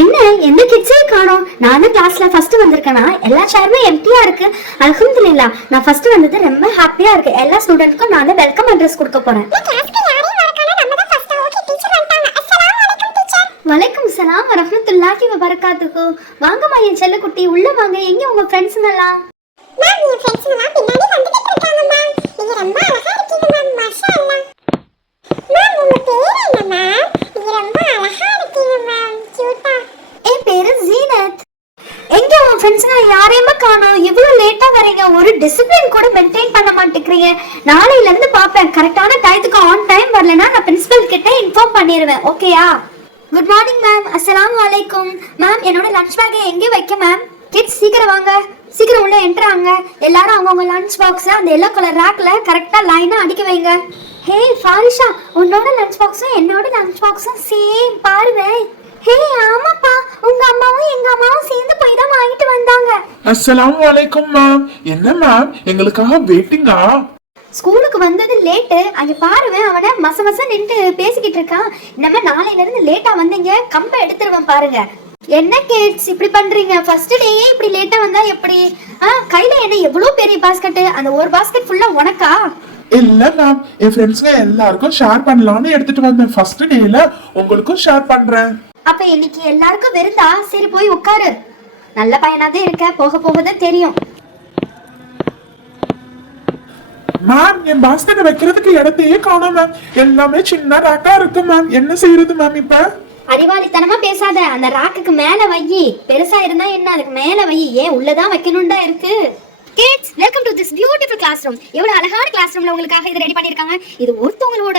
என்ன எந்த கிட்ஸே காணோம்? நான் தான் கிளாஸ்ல ஃபர்ஸ்ட் வந்திருக்கேனா? எல்லா சேருமே எம்டியா இருக்கு. அல்ஹம்துலில்லாஹ், நான் ஃபர்ஸ்ட் வந்தது ரொம்ப ஹாப்பியா இருக்கு. எல்லா ஸ்டூடண்ட்ஸ்க்கும் நான் வெல்கம் அட்ரஸ் கொடுக்க போறேன். வலைக்கும் சலாம் வரஹ்மத்துல்லாஹி வபரகாத்துஹு. வாங்கம்மா என் செல்ல குட்டி, உள்ள வாங்க. எங்க உங்க ஃப்ரெண்ட்ஸ்ங்கலாம்? மேம், என் ஃப்ரெண்ட்ஸ்ங்கலாம் பின்னாடி வந்துட்டு இருக்காங்க மேம். நீங்க ரொம்ப அழகா இருக்கீங்க மேம். மாஷாஅல்லாஹ். மேம், உங்க பேர் என்ன மேம்? நீங்க ரொம்ப அழகா இருக்கீங்க மேம். கியூட்டா. என் பேரு ஜீனத். எங்க உங்க ஃப்ரெண்ட்ஸ்ங்க யாரையுமே காணோம்? இவ்வளவு லேட்டா வரீங்க. ஒரு டிசிப்ளின் கூட மெயின்டைன் பண்ண மாட்டேங்கிறீங்க. நாளையில இருந்து பாப்பேன். கரெக்டான டைத்துக்கு ஆன் டைம் வரலனா நான் பிரின்சிபல் கிட்ட இன்ஃபார்ம் பண்ணிடுவேன். ஓகேயா? Good morning ma'am. அஸ்ஸலாமு அலைக்கும் மேம். என்னோட லஞ்ச் பேக்கை எங்கே வைக்க மேம்? கிட்ஸ் சீக்கிரம் வாங்க, சீக்கிரம் உள்ள என்ட்ராங்க. எல்லாரும் அவங்கவுங்க லஞ்ச் பாக்ஸை அந்த எல்லோ கலர் ரேக்ல கரெக்டா லைனா அடுக்கி வைங்க. ஹே ஃபாரிஷா, உன்னோட லஞ்ச் பாக்ஸும் என்னோட லஞ்ச் பாக்ஸும் சேம் பாருங்க. ஹே ஆமாப்பா, உங்க அம்மாவும் எங்க அம்மாவும் சேர்ந்து போய் தான் வாங்கிட்டு வந்தாங்க. அஸ்ஸலாமு அலைக்கும் மேம். என்ன மேம், எங்களுக்காக வெயிட்டிங்கா? ஸ்கூலுக்கு வந்தது லேட்டு. அங்க பாருங்க, அவனை மச நின்று பேசிக்கிட்டு இருக்கான். நம்ம நாளையில இருந்து லேட்டா வந்தீங்க, கம்ப எடுத்துருவேன் பாருங்க. என்ன கிட்ஸ் இப்படி பண்றீங்க? ஃபர்ஸ்ட் டேயே இப்படி லேட்டா வந்தா எப்படி? கையில என்ன எவ்வளவு பெரிய பாஸ்கெட்? அந்த ஒரு பாஸ்கெட் ஃபுல்லா உனக்கா? இல்ல மேம், என் ஃப்ரெண்ட்ஸ்ங்க எல்லாருக்கும் ஷேர் பண்ணலாம்னு எடுத்துட்டு வந்தேன். ஃபர்ஸ்ட் டேல உங்களுக்கும் ஷேர் பண்றேன். அப்ப இன்னைக்கு எல்லாருக்கும் விருந்தா? சரி போய் உட்காரு. நல்ல பையனாதான் இருக்க, போக போகதான் தெரியும். மேம், என் பாஸ்கெட் வைக்கிறதுக்கு இடத்தையே காணோம் மேம். எல்லாமே சின்ன ரேக்கா இருக்கு மேம். என்ன செய்யறது மேம் இப்ப? அறிவாளித்தனமா பேசாத. அந்த ராக்குக்கு மேல வையி. பெருசா இருந்தா என்ன, அதுக்கு மேல வையி. ஏன் உள்ளதான் வைக்கணும்டா இருக்கு. Kids, welcome to this beautiful classroom. எவ்வளவு அழகான கிளாஸ் ரூம்ல உங்களுக்காக இது ரெடி பண்ணிருக்காங்க. இது ஒருத்தவங்களோட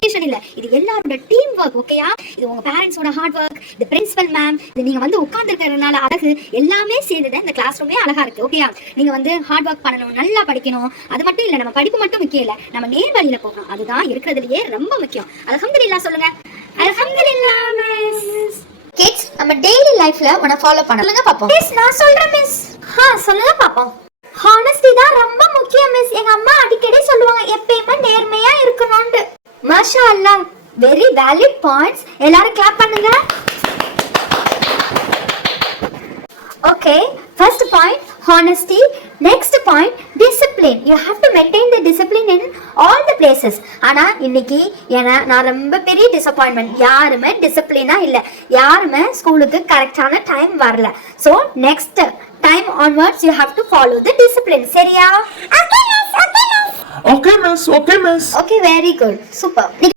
டியூஷன் இல்ல, இது எல்லாரோட டீம் ஒர்க். ஓகேயா? இது உங்க பேரண்ட்ஸோட ஹார்ட் ஒர்க். இந்த பிரின்சிபல் மேம், இது நீங்க வந்து உட்கார்ந்துருக்கிறதுனால அழகு எல்லாமே சேர்ந்துதான் இந்த கிளாஸ் ரூமே அழகா இருக்கு. ஓகேயா? நீங்க வந்து ஹார்ட் ஒர்க் பண்ணணும், நல்லா படிக்கணும். அது மட்டும் இல்ல, நம்ம படிப்பு மட்டும் முக்கியம் இல்ல, நம்ம நேர் வழியில போகணும். அதுதான் இருக்கிறதுலயே ரொம்ப முக்கியம். அல்ஹம்துலில்லாஹ் சொல்லுங்க. அல்ஹம்துலில்லாஹ் மிஸ். கிட்ஸ், நம்ம டெய்லி லைஃப்ல உன்னை ஃபாலோ பண்ண சொல்லுங்க பாப்போம். மிஸ், நான் சொல்றேன் மிஸ். சொல்லுங்க பாப்போம். ஹானஸ்டி தான் ரொம்ப முக்கியம் மிஸ். எங்க அம்மா அடிக்கடி சொல்லுவாங்க எப்பயுமே நேர்மையா இருக்கணும்னு. மாஷா அல்லாஹ், வெரி வேலிட் பாயிண்ட்ஸ். எல்லாரும் கிளாப் பண்ணுங்க. Okay, first point honesty. Next point discipline. You have to maintain the discipline in all the places. ஆனா இன்னைக்கு நான் ரொம்ப பெரிய டிசப்பாயின்மெண்ட். யாருமே டிசிப்ளினா இல்ல, யாருமே ஸ்கூலுக்கு கரெக்டான டைம் வரல. So next time onwards you have to follow the discipline. சரியா? Okay miss. Okay, very good, super.